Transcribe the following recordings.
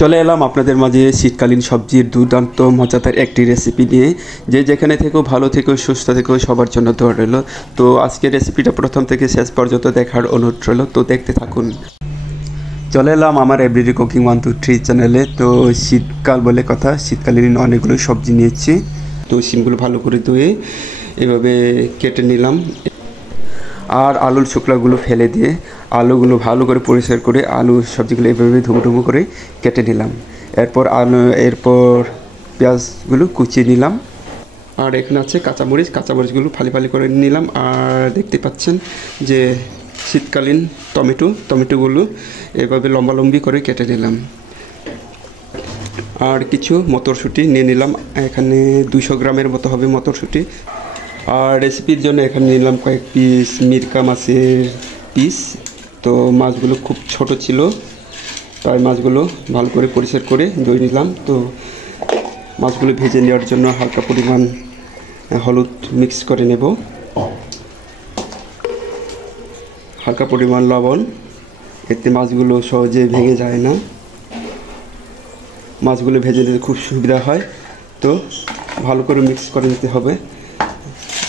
চলে এলাম আপনাদের মাঝে শীতকালীন সবজির দুর্দান্ত মজাদার একটি রেসিপি নিয়ে। যে যেখানে থেকেও ভালো থেকেও সুস্থ থেকেও সবার জন্য দোয়া রইল। তো আজকের রেসিপিটা প্রথম থেকে শেষ পর্যন্ত দেখার অনুরোধ রইল, তো দেখতে থাকুন। চলে এলাম আমার এভরিডে কুকিং 1 2 3 চ্যানেলে। তো শীতকাল বলে কথা, শীতকালীন অনেকগুলো সবজি নিয়েছি। তো সিমগুলো ভালো করে ধুয়ে এভাবে কেটে নিলাম, আর আলুর শুকলাগুলো ফেলে দিয়ে আলুগুলো ভালো করে পরিষ্কার করে আলু সবজিগুলো এভাবে ধুমো করে কেটে নিলাম। এরপর পেঁয়াজগুলো কুচিয়ে নিলাম, আর এখানে আছে কাঁচামরিচগুলো ফালি ফালি করে নিলাম। আর দেখতে পাচ্ছেন যে শীতকালীন টমেটোগুলো এভাবে লম্বালম্বি করে কেটে নিলাম। আর কিছু মটরশুঁটি নিয়ে নিলাম, এখানে 200 গ্রামের মতো হবে মটরশুঁটি। আর রেসিপির জন্য এখানে নিলাম কয়েক পিস মিরকা মাছের পিস। তো মাছগুলো খুব ছোট ছিল, তাই মাছগুলো ভালো করে পরিষ্কার করে ধুয়ে নিলাম। তো মাছগুলো ভেজে নেওয়ার জন্য হালকা পরিমাণ হলুদ মিক্স করে নেব, হালকা পরিমাণ লবণ, এতে মাছগুলো সহজে ভেঙে যায় না, মাছগুলো ভেজে নিতে খুব সুবিধা হয়। তো ভালো করে মিক্স করে নিতে হবে,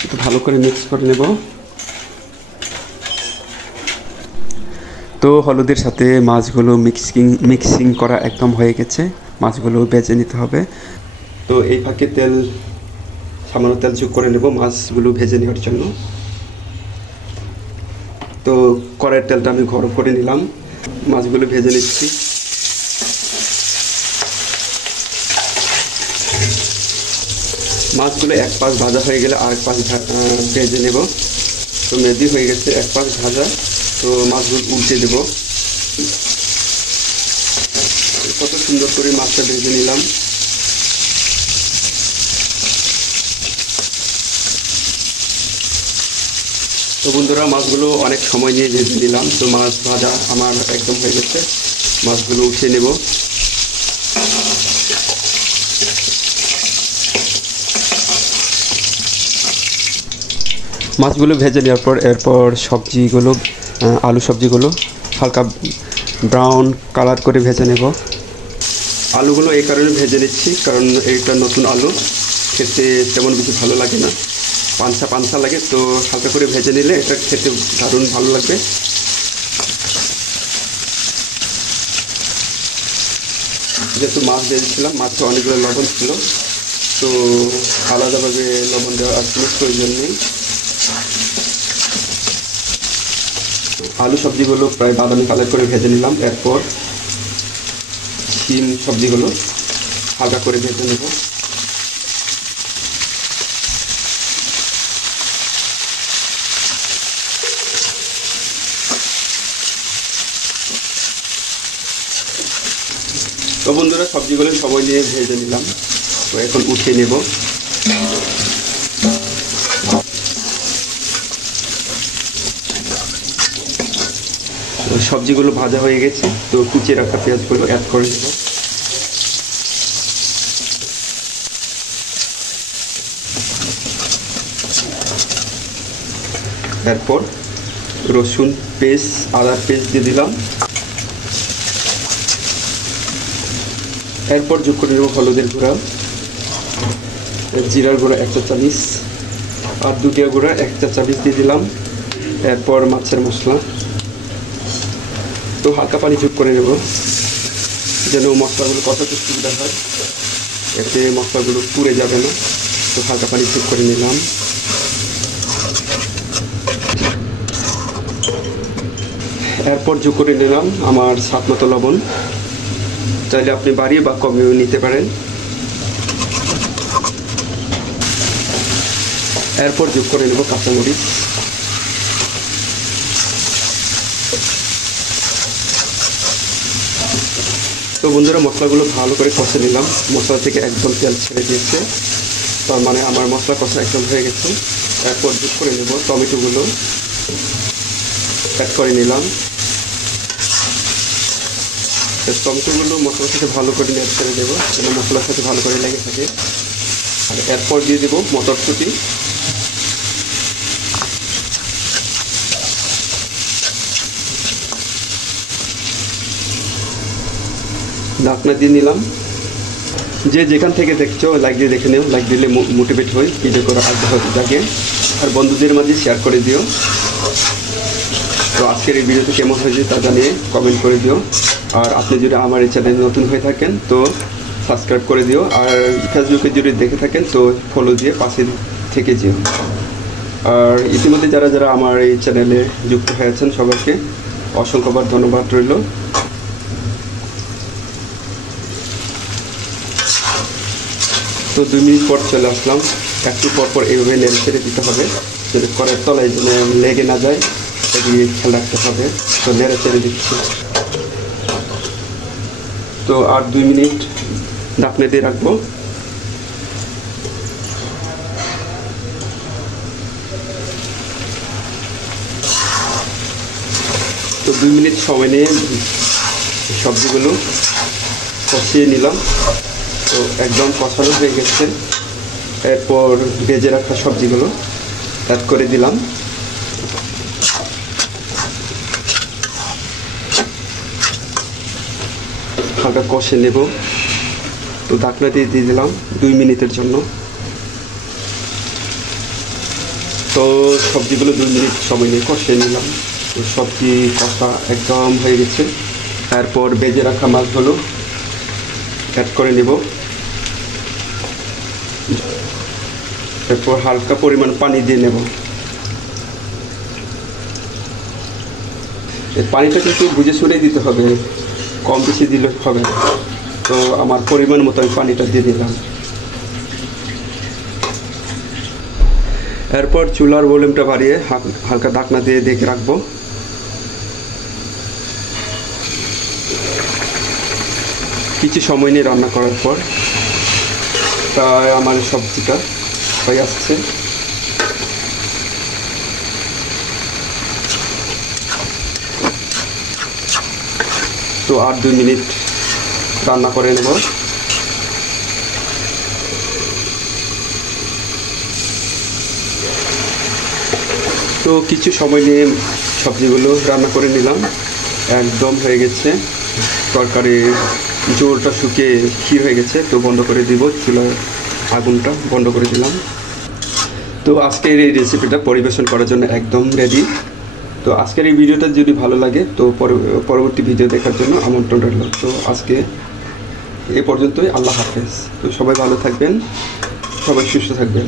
একটু ভালো করে মিক্স করে নেব। তো হলুদের সাথে মাছগুলো মিক্সিং করা একদম হয়ে গেছে, মাছগুলো ভেজে নিতে হবে। তো এই ফাঁকে সামান্য তেল যোগ করে নেব মাছগুলো ভেজে নেওয়ার জন্য। তো কড়াইয়ের তেলটা আমি গরম করে নিলাম, মাছগুলো ভেজে নিচ্ছি। মাছগুলো এক পাশ ভাজা হয়ে গেলে আরেক পাশ ভেজে নেব। তো মেদি হয়ে গেছে এক পাশ ভাজা, তো মাছগুলো উল্টে দেব। কত সুন্দর করে মাছটা ভেজে নিলাম। তো বন্ধুরা, মাছগুলো অনেক সময় নিয়ে ভেজে নিলাম। তো মাছ ভাজা আমার একদম হয়ে গেছে, মাছগুলো উঠিয়ে নেব। মাছগুলো ভেজে নেওয়ার পর এরপর আলু সবজিগুলো হালকা ব্রাউন কালার করে ভেজে নেব। আলুগুলো এই কারণে ভেজে নিচ্ছি, কারণ এইটা নতুন আলু, খেতে তেমন বেশি ভালো লাগে না, পানসা লাগে। তো হালকা করে ভেজে নিলে এটা খেতে দারুণ ভালো লাগবে। যেহেতু মাছ ভেজেছিলাম, মাছে অনেকগুলো লবণ ছিল, তো আলাদাভাবে লবণ দেওয়ার কোনো প্রয়োজন নেই। আলু সবজিগুলো প্রায় বাদামি কালার করে ভেজে নিলাম। এরপর শিম সবজিগুলো হালকা করে ভেজে নেব। তো বন্ধুরা, সবজিগুলো সময় নিয়ে ভেজে নিলাম, তো এখন উঠিয়ে নেব। সবজিগুলো ভাজা হয়ে গেছে, তো কুচিয়ে রাখা পেঁয়াজগুলো অ্যাড করে দেব। এরপর রসুন পেস্ট, আদার পেস্ট দিয়ে দিলাম। এরপর যোগ করে নেব হলুদের গুঁড়া, জিরার গুঁড়া 1 চা চামচ, আর দুটিয়া গুঁড়া 1 চা চামচ দিয়ে দিলাম। এরপর মাছের মশলা, তো হালকা পানি যোগ করে নেব যেন মশলাগুলো কষাতে সুবিধা হয়, এতে মশলাগুলো পুড়ে যাবে না। তো হালকা পানি যোগ করে নিলাম। এরপর যোগ করে নিলাম আমার স্বাদ মতো লবণ, চাইলে আপনি বাড়িয়ে বা কমিয়েও নিতে পারেন। এরপর যোগ করে নেব কাঁচামরিচ। তো বন্ধুরা, মশলাগুলো ভালো করে কষে নিলাম, মশলা থেকে একদম তেল ছেড়ে দিয়েছে, তার মানে আমার মশলা কষা একদম হয়ে গেছে। এরপর যোগ করে নেব টমেটোগুলো, অ্যাড করে নিলাম। টমেটোগুলো মশলার সাথে ভালো করে নেড়ে ছেড়ে দেবো, যেন মশলার সাথে ভালো করে লেগে থাকে। আর এরপর দিয়ে দেবো মটরশুঁটি। ঢাকনা দিয়ে নিলাম। যে যেখান থেকে দেখছো লাইক দিয়ে দেখে নিও, লাইক দিলে মোটিভেট হই, ভিডিও করার আগ্রহ জাগে, আর বন্ধুদের মাঝে শেয়ার করে দিও। তো আজকের এই ভিডিওটা কেমন হয়েছে তা জানিয়ে কমেন্ট করে দিও। আর আপনি যদি আমার এই চ্যানেলে নতুন হয়ে থাকেন তো সাবস্ক্রাইব করে দিও, আর ফেসবুকে যদি দেখে থাকেন তো ফলো দিয়ে পাশে থেকে যেও। আর ইতিমধ্যে যারা যারা আমার এই চ্যানেলে যুক্ত হয়েছেন সবাইকে অসংখ্যবার ধন্যবাদ রইল। তো 2 মিনিট পর চলে আসলাম। একটু পর এইভাবে নেড়ে ছেড়ে দিতে হবে, যাতে কড়াইয়ের তলায় যেন লেগে না যায়, সেদিকে খেয়াল রাখতে হবে। তো নেড়ে ছেড়ে দিচ্ছি। তো আর 2 মিনিট ঢাকনা দিয়ে রাখবো। তো 2 মিনিট সময় নিয়ে সবজিগুলো কষিয়ে নিলাম। তো একদম কষানো হয়ে গেছে। এরপর ভেজে রাখা সবজিগুলো অ্যাড করে দিলাম। হালকা কষে নেব। তো ঢাকনা দিয়ে দিলাম 2 মিনিটের জন্য। তো সবজিগুলো 2 মিনিট সময় নিয়ে কষিয়ে নিলাম। তো সবজি কষা একদম হয়ে গেছে। তারপর ভেজে রাখা মাছগুলো অ্যাড করে নেব। এরপর হালকা পরিমাণ পানি দিয়ে নেব। এই পানিটা কিন্তু বুঝে শুনে দিতে হবে, কম বেশি দিলে হবে। তো আমার পরিমাণ মতো আমি পানিটা দিয়ে দিলাম। এরপর চুলার ভলিউমটা বাড়িয়ে হালকা ঢাকনা দিয়ে দেখে রাখবো। কিছু সময় নিয়ে রান্না করার পর প্রায় আমার সবজিটা হয়ে আসছে। তো আর 2 মিনিট রান্না করে নেব। তো কিছু সময় নিয়ে সবজিগুলো রান্না করে নিলাম। একদম হয়ে গেছে, তরকারির ঝোলটা শুকিয়ে ক্ষীর হয়ে গেছে। তো বন্ধ করে দিব, চুলার আগুনটা বন্ধ করে দিলাম। তো আজকের এই রেসিপিটা পরিবেশন করার জন্য একদম রেডি। তো আজকের এই ভিডিওটা যদি ভালো লাগে তো পরবর্তী ভিডিও দেখার জন্য আমন্ত্রণ রইল। তো আজকে এ পর্যন্তই। আল্লাহ হাফেজ। তো সবাই ভালো থাকবেন, সবাই সুস্থ থাকবেন।